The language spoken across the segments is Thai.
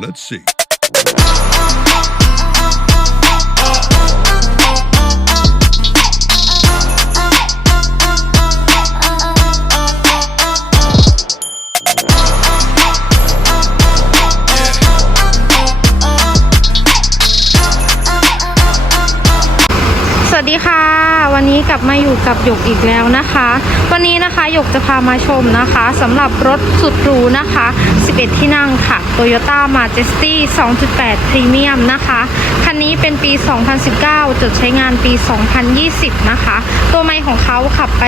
Let's see. วัสดีค่ะ วันนี้กลับมาอยู่กับหยกอีกแล้วนะคะ วันนี้นะคะหยกจะพามาชมนะคะสำหรับรถสุดหรูนะคะ 11 ที่นั่งค่ะ Toyota Majesty 2.8 Premium นะคะ คันนี้เป็นปี 2019 จดใช้งานปี 2020 นะคะ ตัวไมค์ของเขาขับไป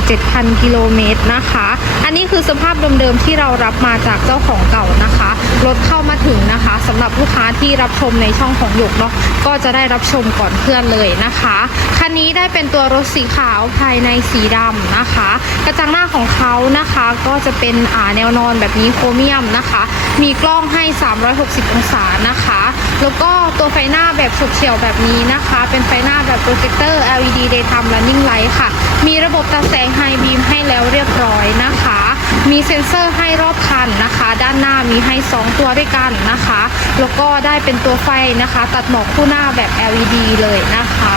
47,000 กิโลเมตรนะคะ นนี้คือสภาพเดิมๆที่เรารับมาจากเจ้าของเก่านะคะรถเข้ามาถึงนะคะสำหรับลูกค้าที่รับชมในช่องของหยกเนาะก็จะได้รับชมก่อนเพื่อนเลยนะคะคันนี้ได้เป็นตัวรถสีขาวภายในสีดำนะคะ กระจังหน้าของเขานะคะก็จะเป็นอ่าแนวนอนแบบนี้โครเมียมนะคะ มีกล้องให้ 360 องศานะคะ แล้วก็ตัวไฟหน้าแบบสุดเฉียวแบบนี้นะคะ เป็นไฟหน้าแบบโปรเจคเตอร์ LED Daytime Running Light ค่ะ มีระบบตัดแสงไฮบีมให้แล้วเรียบร้อยนะคะ มีเซ็นเซอร์ให้รอบคันนะคะ ด้านหน้ามีให้ 2 ตัวด้วยกันนะคะ แล้วก็ได้เป็นตัวไฟนะคะ ตัดหมอกคู่หน้าแบบ LED เลยนะคะ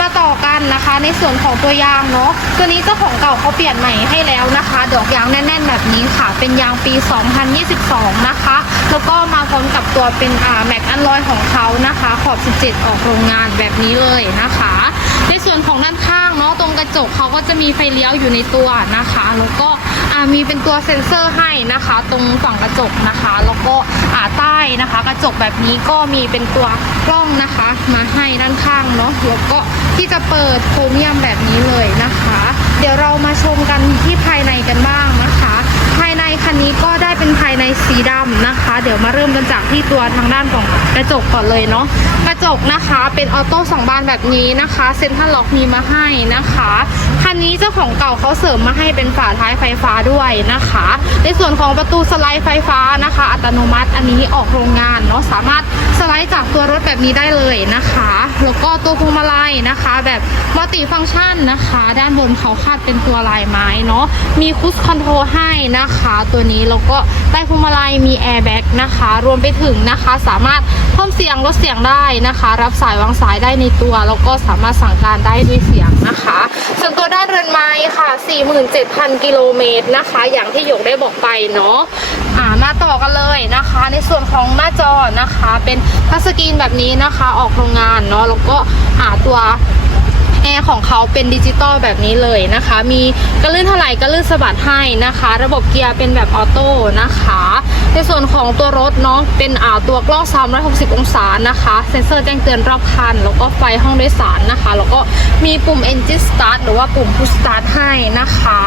มาต่อกันนะคะในส่วนของตัวยางเนาะตัวนี้เจ้าของเก่าเขาเปลี่ยนใหม่ให้แล้วนะคะ ดอกยางแน่น ๆ แบบนี้ค่ะ เป็นยางปี 2022 นะคะ แล้วก็มาพร้อมกับตัวเป็นอ่าแม็กอันลอยของเขานะคะ ขอบ 17 ออกโรงงานแบบนี้เลยนะคะ ในส่วนของด้านข้างเนาะตรงกระจกเขาก็จะมีไฟเลี้ยวอยู่ในตัวนะคะ แล้วก็มีเป็นตัวเซ็นเซอร์ให้นะคะ ตรงฝั่งกระจกนะคะ แล้วก็ใต้นะคะ กระจกแบบนี้ก็มีเป็นตัวกล้องนะคะ มาให้ด้านข้างเนาะแล้วก็ที่จะเปิดโครเมียมแบบนี้เลยนะคะ เดี๋ยวเรามาชมกันที่ภายในกันบ้างนะายคันนี้ก็ได้เป็นภายในสีดำนะคะ เดี๋ยวมาเริ่มกันจากที่ตัวทางด้านของกระจกก่อนเลยเนาะกระจกนะคะเป็นออโต้สองบานแบบนี้นะคะเซ็นทรัลล็อกมีมาให้นะคะคันนี้เจ้าของเก่าเขาเสริมมาให้เป็นฝาท้ายไฟฟ้าด้วยนะคะ ในส่วนของประตูสไลด์ไฟฟ้านะคะ อัตโนมัติอันนี้ออกโรงงานเนาะสามารถสไลด์จากตัวรถแบบนี้ได้เลยนะคะแล้วก็ตัวพวงมาลัยนะคะ แบบมัลติฟังก์ชันนะคะ ด้านบนเขาคาดเป็นตัวลายไม้เนาะมีคุชคอนโทรลให้นะคะตัวนี้แล้วก็ใต้พวงมาลัยมีแอร์แบ็กนะคะ รวมไปถึงนะคะ สามารถเพิ่มเสียงลดเสียงได้นะคะ รับสายวางสายได้ในตัว แล้วก็สามารถสั่งการได้ด้วยเสียงนะคะ ส่วนตัวด้านเรือนไม้ค่ะ 47,000 กิโลเมตรนะคะ อย่างที่หยกได้บอกไปเนาะามาต่อกันเลยนะคะ ในส่วนของหน้าจอนะคะ เป็นทัชสกรีนแบบนี้นะคะ ออกโรงงานเนาะแล้วก็อ่าตัว แอร์ของเขาเป็นดิจิตอลแบบนี้เลยนะคะ มีกระลื่นถลายกระลื่นสะบัดให้นะคะ ระบบเกียร์เป็นแบบออโต้นะคะในส่วนของตัวรถเนาะเป็นอ่าตัวกล้อง 360 องศานะคะ เซ็นเซอร์แจ้งเตือนรอบคัน แล้วก็ไฟห้องโดยสารนะคะ แล้วก็มีปุ่ม Engine Start หรือว่าปุ่ม Push Start ให้นะคะ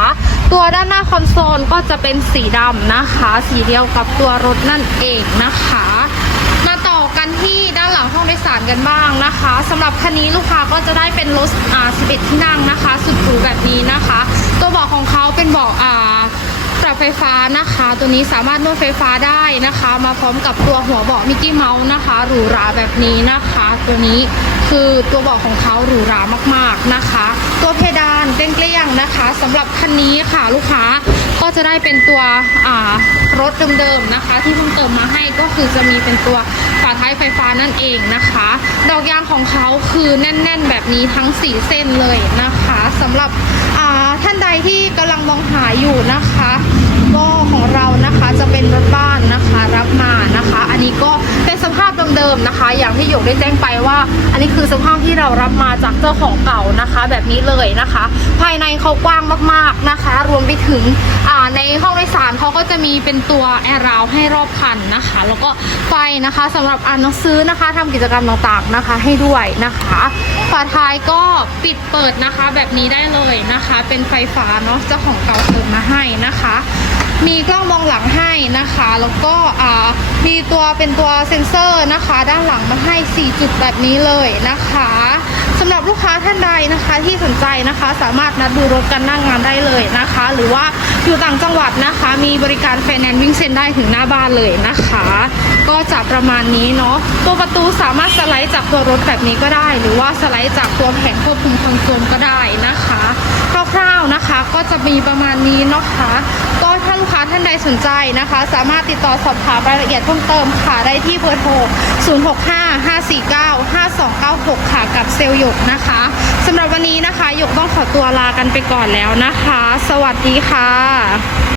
ตัวด้านหน้าคอนโซลก็จะเป็นสีดำนะคะ สีเดียวกับตัวรถนั่นเองนะคะ กันบ้างนะคะสำหรับคันนี้ลูกค้าก็จะได้เป็นรถอ่า11 ที่นั่งนะคะ สุดหรูแบบนี้นะคะ ตัวเบาะของเขาเป็นเบาะอ่าปรับไฟฟ้านะคะ ตัวนี้สามารถนวดไฟฟ้าได้นะคะ มาพร้อมกับตัวหัวเบาะมิกกี้เมาส์นะคะหรูหราแบบนี้นะคะ ตัวนี้คือตัวเบาะของเขาหรูหรามากๆนะคะ ตัวเพดาน นะคะสำหรับคันนี้ค่ะลูกค้าก็จะได้เป็นตัวรถเดิมๆนะคะ ที่เพิ่งเติมมาให้ก็คือจะมีเป็นตัวฝาท้ายไฟฟ้านั่นเองนะคะ ดอกยางของเขาคือแน่น ๆ แบบนี้ทั้ง 4 เส้นเลยนะคะสำหรับท่านใดที่กำลังมองหาอยู่นะคะก็ของเรานะคะจะเป็นรถบ้าน มนะคะ อย่างที่หยกได้แจ้งไปว่า อันนี้คือสภาพที่เรารับมาจากเจ้าของเก่านะคะ แบบนี้เลยนะคะ ภายในเขากว้างมากๆนะคะ รวมไปถึงในห้องโดยสารเขาก็จะมีเป็นตัวแอร์ราวให้รอบคันนะคะ แล้วก็ไฟนะคะสำหรับอ่านหนังสือนะคะทำกิจกรรมต่างๆนะคะ ให้ด้วยนะคะฝาท้ายก็ปิดเปิดนะคะ แบบนี้ได้เลยนะคะ เป็นไฟฟ้าเนาะเจ้าของเก่าเติมมาให้นะคะ มีกล้องมองหลังให้นะคะ แล้วก็มีตัวเป็นตัวเซ็นเซอร์นะคะ ด้านหลังมาให้ 4 จุดแบบนี้เลยนะคะสำหรับลูกค้าท่านใดนะคะที่สนใจนะคะสามารถนัดดูรถกันหน้างงานได้เลยนะคะ หรือว่าอยู่ต่างจังหวัดนะคะ มีบริการไฟแนนซ์วิ่งเซ็นได้ถึงหน้าบ้านเลยนะคะ ก็จะประมาณนี้เนาะตัวประตูสามารถสไลด์จากตัวรถแบบนี้ก็ได้ หรือว่าสไลด์จากตัวแผงควบคุมคอนโซลก็ได้นะคะคร่าวๆนะคะก็จะมีประมาณนี้นะคะ ก็ ลูกค้าท่านใดสนใจนะคะ สามารถติดต่อสอบถามรายละเอียดเพิ่มเติมค่ะได้ที่เบอร์โทร 0655495296 ค่ะกับเซลล์หยกนะคะสำหรับวันนี้นะคะหยกต้องขอตัวลากันไปก่อนแล้วนะคะ สวัสดีค่ะ